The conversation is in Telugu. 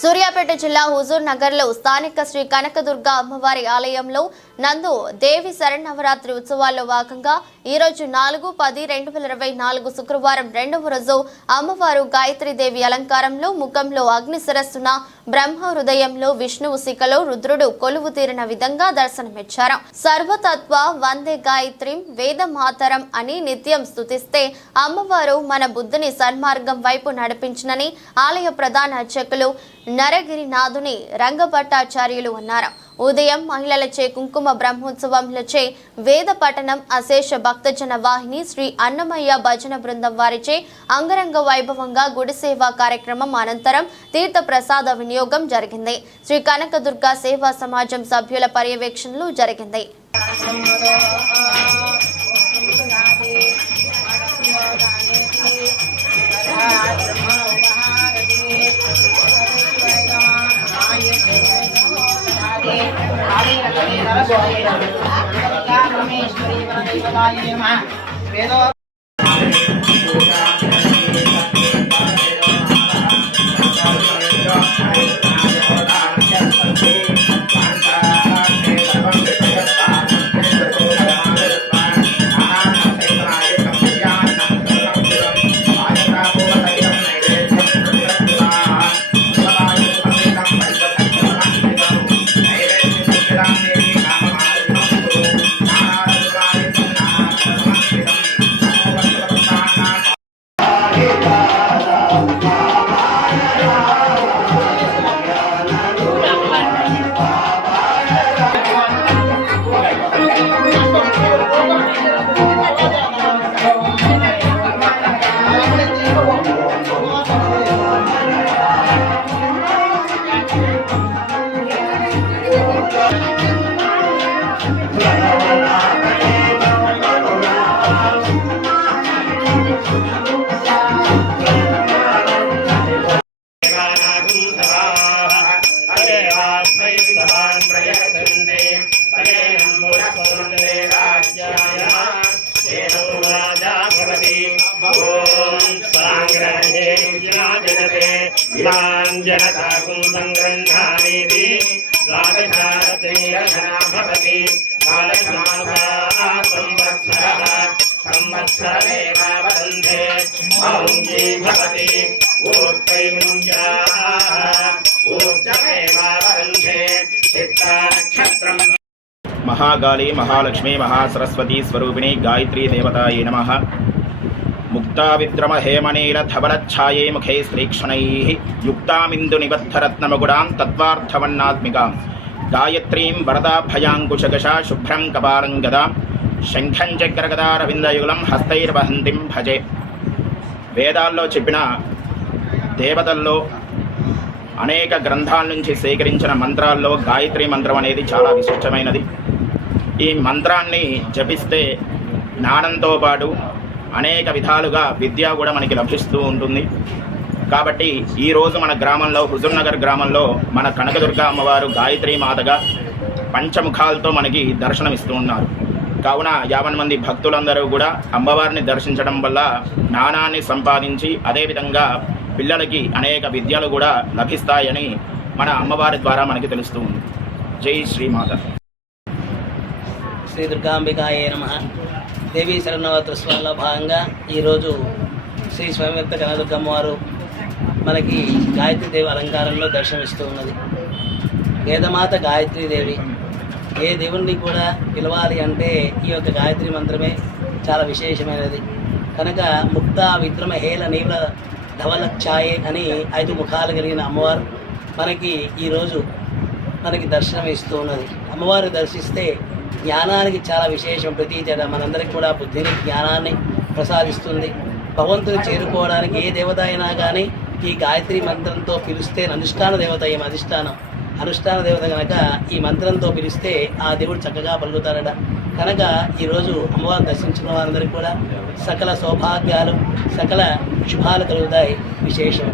సూర్యాపేట జిల్లా హుజూర్ నగర్లో స్థానిక శ్రీ కనకదుర్గ అమ్మవారి ఆలయంలో నందు దేవి శరన్నవరాత్రి ఉత్సవాల్లో భాగంగా ఈరోజు 4/10/2024 శుక్రవారం రెండవ రోజు అమ్మవారు గాయత్రీదేవి అలంకారంలో ముఖంలో అగ్ని శిరస్సున బ్రహ్మ హృదయంలో విష్ణువు శిఖలో రుద్రుడు కొలువు తీరిన విధంగా దర్శనమిచ్చారు. సర్వతత్వ వందే గాయత్రీం వేదమాతరం అని నిత్యం స్తుతిస్తే అమ్మవారు మన బుద్ధిని సన్మార్గం వైపు నడిపించినని ఆలయ ప్రధాన అర్చకులు నరగిరినాథుని రంగభట్టాచార్యులు అన్నారు. ఉదయం మహిళలచే కుంకుమ బ్రహ్మోత్సవంలచే వేద పఠనం, అశేష భక్తజన వాహిని శ్రీ అన్నమయ్య భజన బృందం వారిచే అంగరంగ వైభవంగా గుడి సేవా కార్యక్రమం అనంతరం తీర్థ ప్రసాద వినియోగం జరిగింది. శ్రీ కనకదుర్గ సేవా సమాజం సభ్యుల పర్యవేక్షణలు జరిగింది. महागाली महालक्ष्मी महासरस्वती स्वरूपिणी गायत्री देवतायै नमः। मुक्ताविद्रम हेमनील धवलच्छाये मुखे स्त्रीक्षणैः युक्तामिन्दुनिबद्धरत्नमकुडां तत्त्वार्थवन्नात्मिकां गायत्रीं वरदाभयाङ्कुशकशा शुभ्रं कपालं गदां शङ्खं चक्रगदारविन्दयुगलं हस्तैर्वहन्तीं भजे। వేదాల్లో చెప్పిన దేవతల్లో అనేక గ్రంథాల నుంచి సేకరించిన మంత్రాల్లో గాయత్రి మంత్రం అనేది చాలా విశిష్టమైనది. ఈ మంత్రాన్ని జపిస్తే జ్ఞానంతో పాటు అనేక విధాలుగా విద్య కూడా మనకి లభిస్తూ ఉంటుంది. కాబట్టి ఈరోజు మన గ్రామంలో హుజూర్ నగర్ గ్రామంలో మన కనకదుర్గ అమ్మవారు గాయత్రి మాతగా పంచముఖాలతో మనకి దర్శనమిస్తూ ఉన్నారు. కావున 50 మంది భక్తులందరూ కూడా అమ్మవారిని దర్శించడం వల్ల జ్ఞానాన్ని సంపాదించి అదేవిధంగా పిల్లలకి అనేక విద్యలు కూడా లభిస్తాయని మన అమ్మవారి ద్వారా మనకి తెలుస్తూ ఉంది. జై శ్రీమాత. శ్రీ దుర్గాంబికాయే నమః. దేవీ శరణవరాత్రి ఉత్సవాల్లో భాగంగా ఈరోజు శ్రీ స్వయంవక్త కనకదుర్గమ్మవారు మనకి గాయత్రీదేవి అలంకారంలో దర్శనమిస్తూ ఉన్నది. వేదమాత గాయత్రీదేవి. ఏ దేవుణ్ణి కూడా పిలవాలి అంటే ఈ యొక్క గాయత్రి మంత్రమే చాలా విశేషమైనది. కనుక ముక్త విద్రమ హేల నీల ధవలఛాయే అని 5 ముఖాలు కలిగిన అమ్మవారు మనకి ఈరోజు మనకి దర్శనం ఇస్తూ ఉన్నది. అమ్మవారు దర్శిస్తే జ్ఞానానికి చాలా విశేషం ప్రతీచట మనందరికీ కూడా బుద్ధిని జ్ఞానాన్ని ప్రసాదిస్తుంది. భగవంతుని చేరుకోవడానికి ఏ దేవత అయినా కానీ ఈ గాయత్రి మంత్రంతో పిలిస్తే అనుష్ఠాన దేవత అనుష్ఠాన దేవత కనుక ఈ మంత్రంతో పిలిస్తే ఆ దేవుడు చక్కగా పలుకుతారట. కనుక ఈరోజు అమ్మవారు దర్శించిన వారందరికీ కూడా సకల సౌభాగ్యాలు సకల శుభాలు కలుగుతాయి. విశేషం.